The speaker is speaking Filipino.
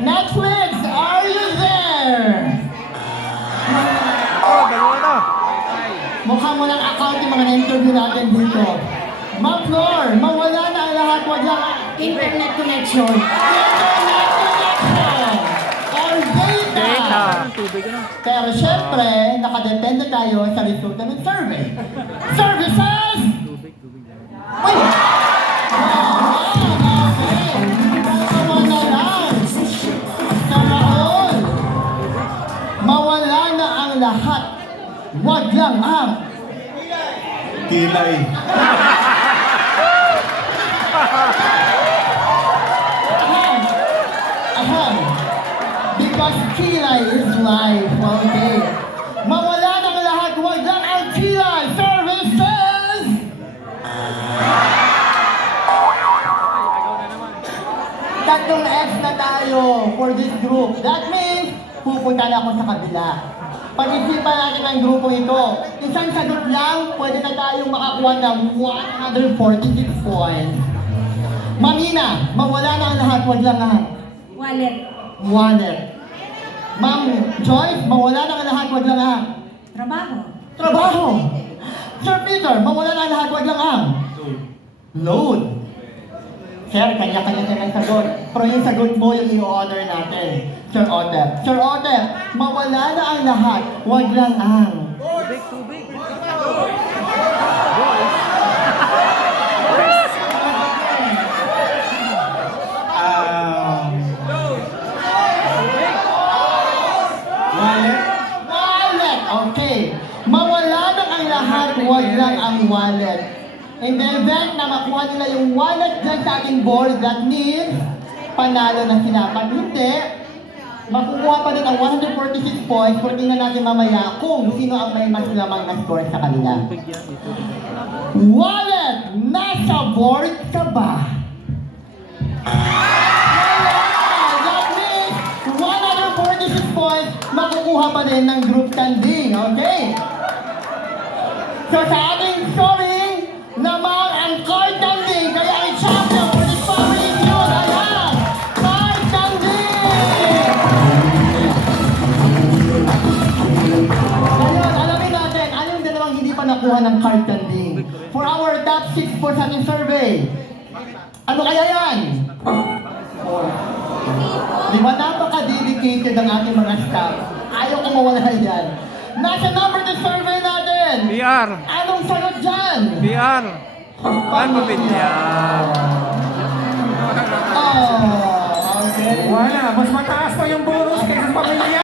Netflix, are you there? Oh, dalawa na. Mukhang walang account yung mga na-interview natin dito. Ma'am Flor, mawala na ang lahat, wag lang internet connection. Internet connection! Or data! Data. Tubig na. Pero syempre, nakadepende tayo sa resulta ng survey. Services! Tubig na. Uy! Mawala na ang lahat. Wag lang ang Kilay. Aham. Because kilay is life. Okay. Mawala na ang lahat. Wag lang ang kilay. Services! Tatlong X na tayo for this group. That means, pupunta na ako sa kabila. Pag-isipan natin ang grupo ito. Isang sagot lang, pwede na tayong makakuha ng 146 points. Mamina, mawala na ang lahat, wag lang ang Wallet. wallet. Ma'am Joyce, mawala na ang lahat, wag lang ang Trabaho. trabaho. Sir Peter, mawala na ang lahat, wag lang ang load. Sir, kanya-kanya tayo ng sagot. Pero yung sagot mo yung i-honor natin. Sir Otep. Sir Otep, mawala na ang lahat. Wag lang ang Tubig. Wallet. wallet. Okay. Mawala na ang lahat. Wag lang ang wallet. In the event na makuha nila yung wallet dyan sa ating board, that means panalo na sila. Pag hindi, makukuha pa din ang 146 points kung tingnan natin mamaya kung sino ang may mas lamang na score sa kanila. Tubig yan. Wallet! Nasa board ka ba? That means 146 points makukuha pa din ng group standing. Okay? So sa ating scoring, namang ang card standing, kaya ang champion for this family is yun. Ayan! Card standing! Ngayon, alamin natin, anong dalawang hindi pa nakuha ng card standing? For our top 6 po sa ating survey. Ano kaya yan? Di ba napaka-dedicated ang ating mga staff? Ayaw ko mawala yan. Nasa number ng survey natin! PR. Anong sagot dyan? PR. Ano ba yan? Oh, okay. Wala. Mas mataas pa yung